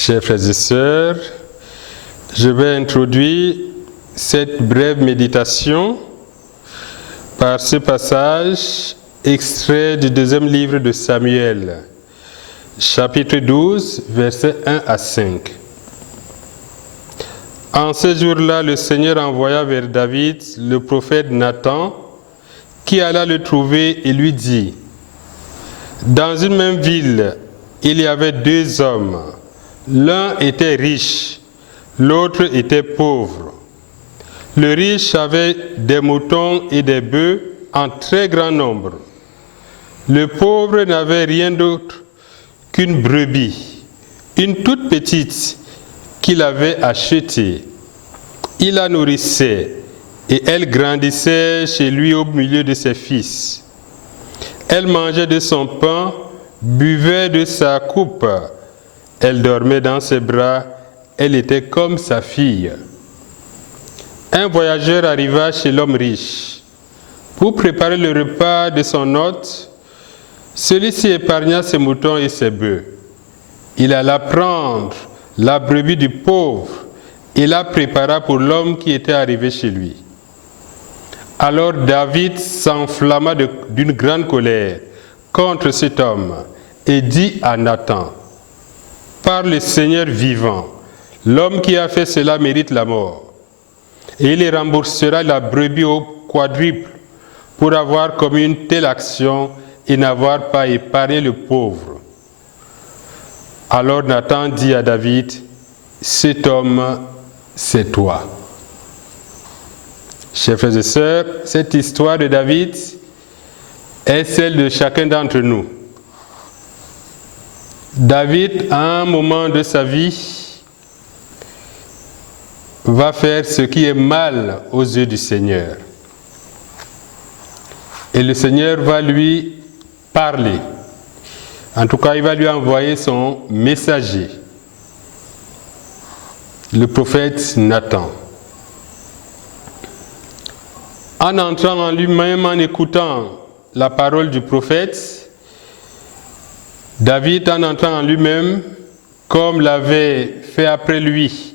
Chers frères et sœurs, je vais introduire cette brève méditation par ce passage extrait du deuxième livre de Samuel, chapitre 12, versets 1 à 5. En ce jour-là, le Seigneur envoya vers David le prophète Nathan, qui alla le trouver et lui dit: dans une même ville, il y avait deux hommes. L'un était riche, l'autre était pauvre. Le riche avait des moutons et des bœufs en très grand nombre. Le pauvre n'avait rien d'autre qu'une brebis, une toute petite qu'il avait achetée. Il la nourrissait et elle grandissait chez lui au milieu de ses fils. Elle mangeait de son pain, buvait de sa coupe. Elle dormait dans ses bras, elle était comme sa fille. Un voyageur arriva chez l'homme riche. Pour préparer le repas de son hôte, celui-ci épargna ses moutons et ses bœufs. Il alla prendre la brebis du pauvre et la prépara pour l'homme qui était arrivé chez lui. Alors David s'enflamma d'une grande colère contre cet homme et dit à Nathan: par le Seigneur vivant, l'homme qui a fait cela mérite la mort. Et il remboursera la brebis au quadruple pour avoir commis une telle action et n'avoir pas épargné le pauvre. Alors Nathan dit à David: cet homme, c'est toi. Chers frères et sœurs, cette histoire de David est celle de chacun d'entre nous. David, à un moment de sa vie, va faire ce qui est mal aux yeux du Seigneur. Et le Seigneur va lui parler. En tout cas, il va lui envoyer son messager, le prophète Nathan. En entrant en lui-même, en écoutant la parole du prophète, David, en entrant en lui-même, comme l'avait fait après lui,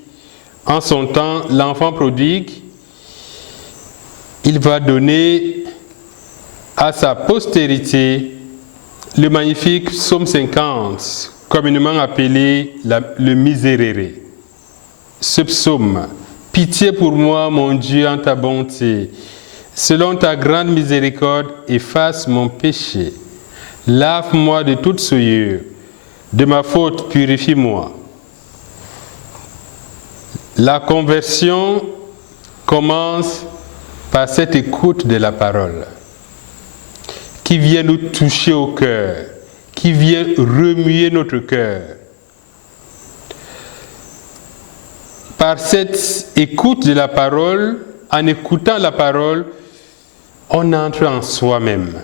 en son temps, l'enfant prodigue, il va donner à sa postérité le magnifique psaume 50, communément appelé le Miserere. Ce psaume: pitié pour moi, mon Dieu, en ta bonté. Selon ta grande miséricorde, efface mon péché. Lave-moi de toute souillure. De ma faute, purifie-moi. La conversion commence par cette écoute de la parole qui vient nous toucher au cœur, qui vient remuer notre cœur. Par cette écoute de la parole, en écoutant la parole, on entre en soi-même.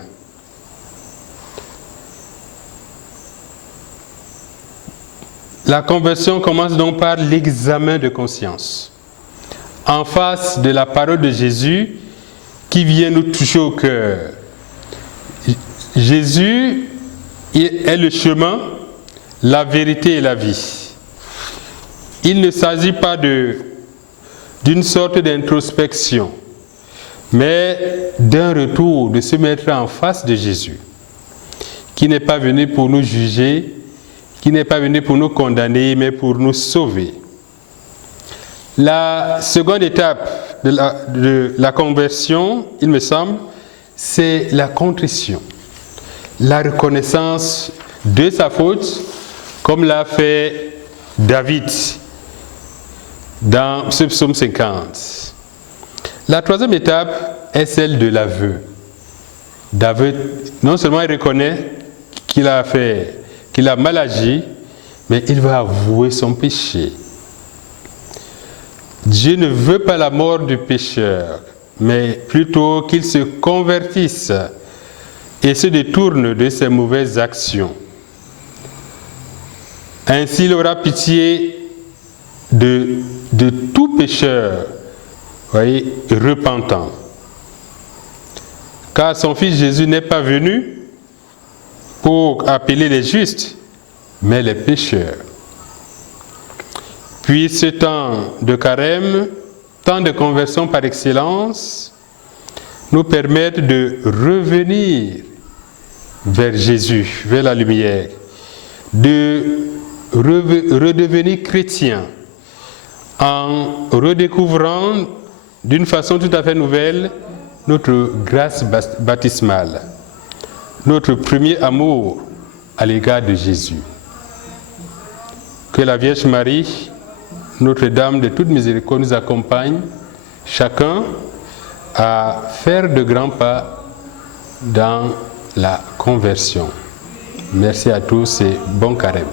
La conversion commence donc par l'examen de conscience. En face de la parole de Jésus qui vient nous toucher au cœur. Jésus est le chemin, la vérité et la vie. Il ne s'agit pas d'une sorte d'introspection, mais d'un retour, de se mettre en face de Jésus, qui n'est pas venu pour nous juger, qui n'est pas venu pour nous condamner, mais pour nous sauver. La seconde étape de la conversion, il me semble, c'est la contrition, la reconnaissance de sa faute, comme l'a fait David dans ce psaume 50. La troisième étape est celle de l'aveu. David, non seulement il reconnaît qu'il a mal agi, mais il va avouer son péché. Dieu ne veut pas la mort du pécheur, mais plutôt qu'il se convertisse et se détourne de ses mauvaises actions. Ainsi, il aura pitié de tout pécheur, voyez, repentant. Car son Fils Jésus n'est pas venu pour appeler les justes, mais les pécheurs. Puis ce temps de carême, temps de conversion par excellence, nous permettent de revenir vers Jésus, vers la lumière, de redevenir chrétien en redécouvrant d'une façon tout à fait nouvelle notre grâce baptismale, notre premier amour à l'égard de Jésus. Que la Vierge Marie, Notre-Dame de toute miséricorde, nous accompagne chacun à faire de grands pas dans la conversion. Merci à tous et bon carême.